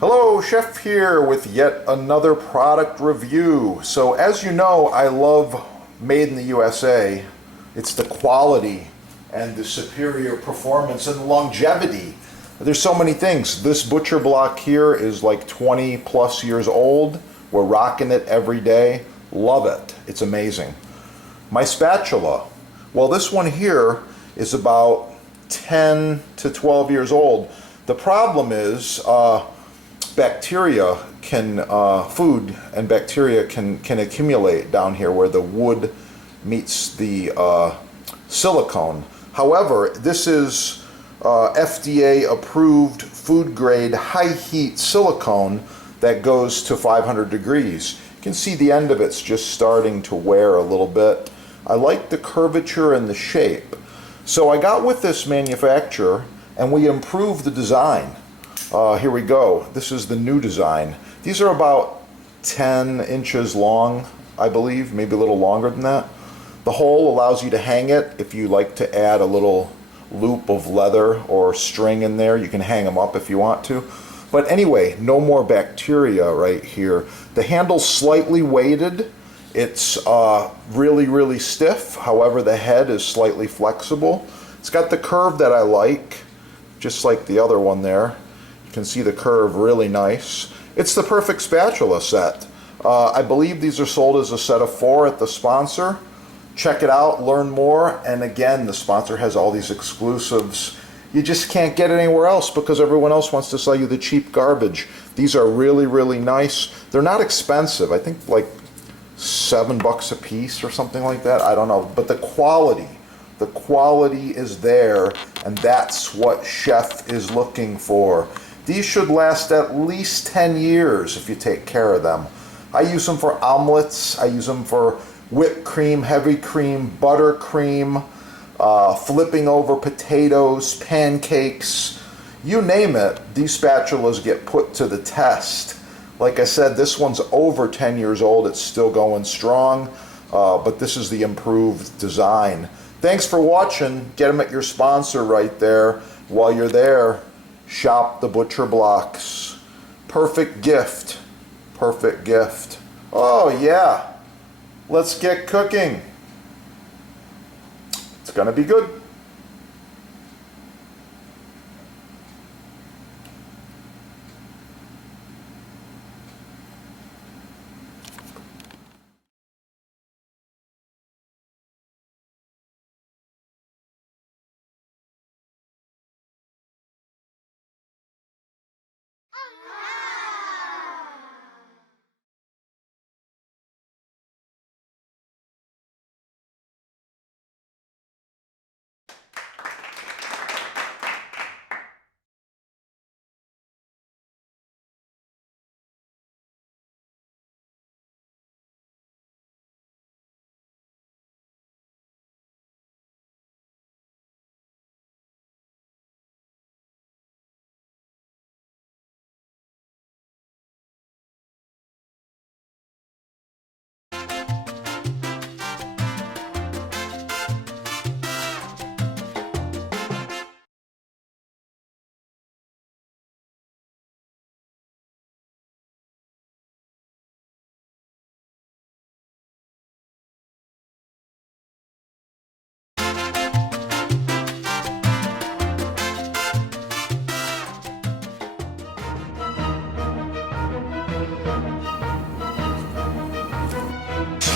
Hello, Chef here with yet another product review. So as you know, I love Made in the USA. It's the quality and the superior performance and longevity. There's so many things. This butcher block here is like 20 plus years old. We're rocking it every day. Love it. It's amazing. My spatula, well, this one here is about 10 to 12 years old. The problem is bacteria can, food and bacteria can accumulate down here where the wood meets the silicone. However, this is FDA approved food grade high heat silicone that goes to 500 degrees. You can see the end of it's just starting to wear a little bit. I like the curvature and the shape. So I got with this manufacturer and we improved the design. Here we go. This is the new design. These are about 10 inches long, I believe, maybe a little longer than that. The hole allows you to hang it. If you like to add a little loop of leather or string in there, you can hang them up if you want to. But anyway, no more bacteria right here. The handle's slightly weighted. It's really stiff. However, the head is slightly flexible. It's got the curve that I like, just like the other one there. You can see the curve really nice. It's the perfect spatula set. I believe these are sold as a set of 4 at the sponsor. Check it out, learn more, and again, the sponsor has all these exclusives. You just can't get it anywhere else because everyone else wants to sell you the cheap garbage. These are really nice. They're not expensive. I think like $7 a piece or something like that. I don't know, but the quality is there, and that's what Chef is looking for. These should last at least 10 years if you take care of them. I use them for omelets. I use them for whipped cream, heavy cream, buttercream, flipping over potatoes, pancakes, you name it. These spatulas get put to the test. Like I said, this one's over 10 years old. It's still going strong, but this is the improved design. Thanks for watching. Get them at your sponsor right there. While you're there, shop the butcher blocks. Perfect gift. Perfect gift. Oh yeah. Let's get cooking. It's gonna be good.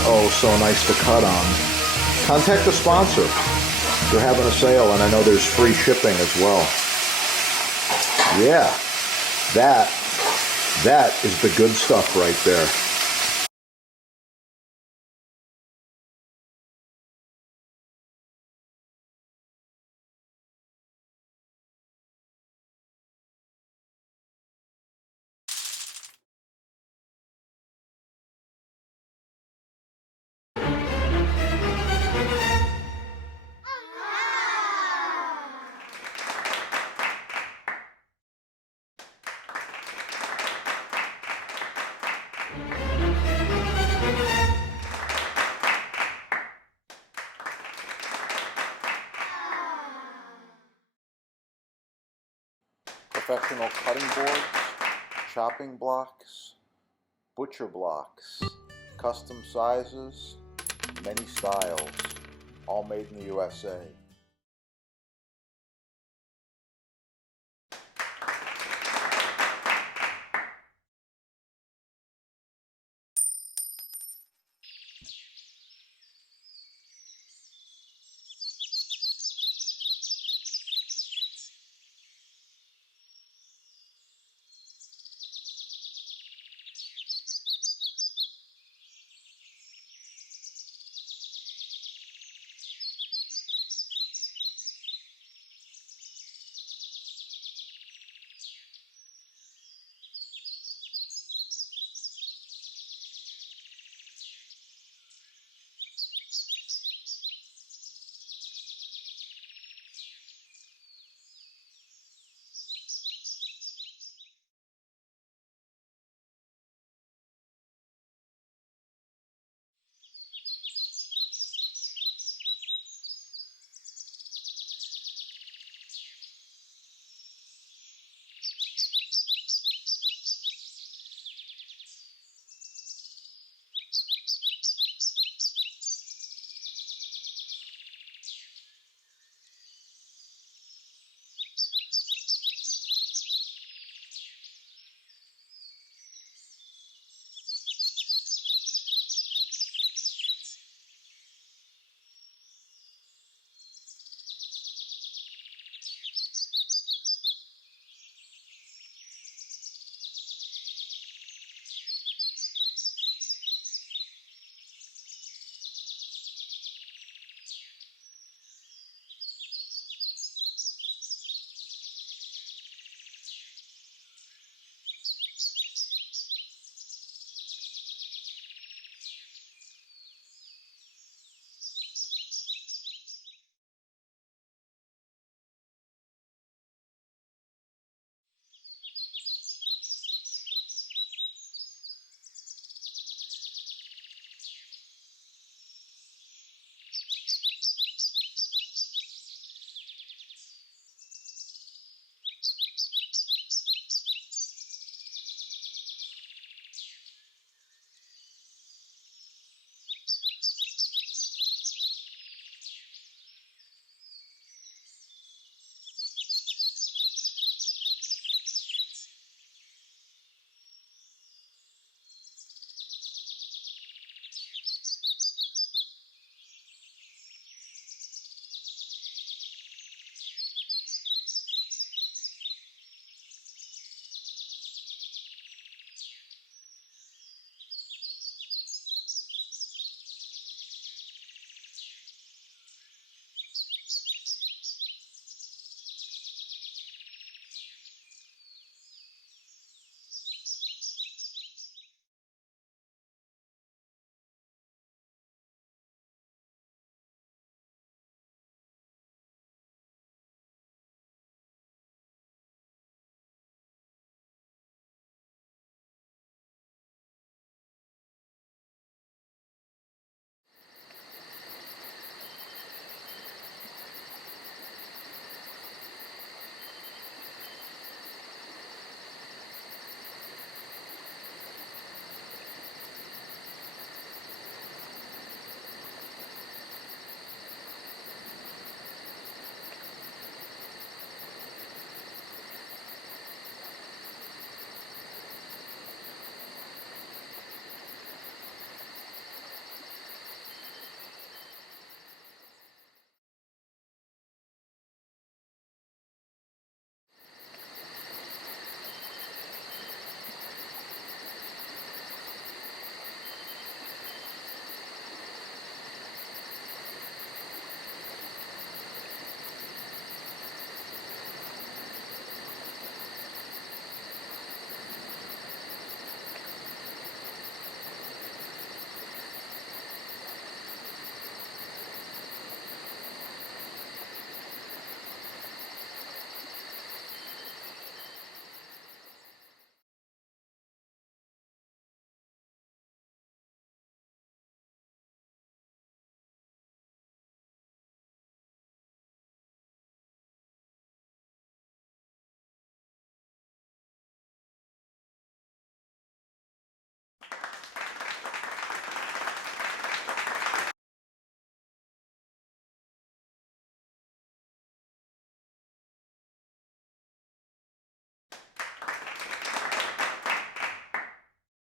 Oh, so nice to cut on. Contact the sponsor. They're having a sale, and I know there's free shipping as well. Yeah, that is the good stuff right there. Professional cutting boards, chopping blocks, butcher blocks, custom sizes, many styles, all made in the USA.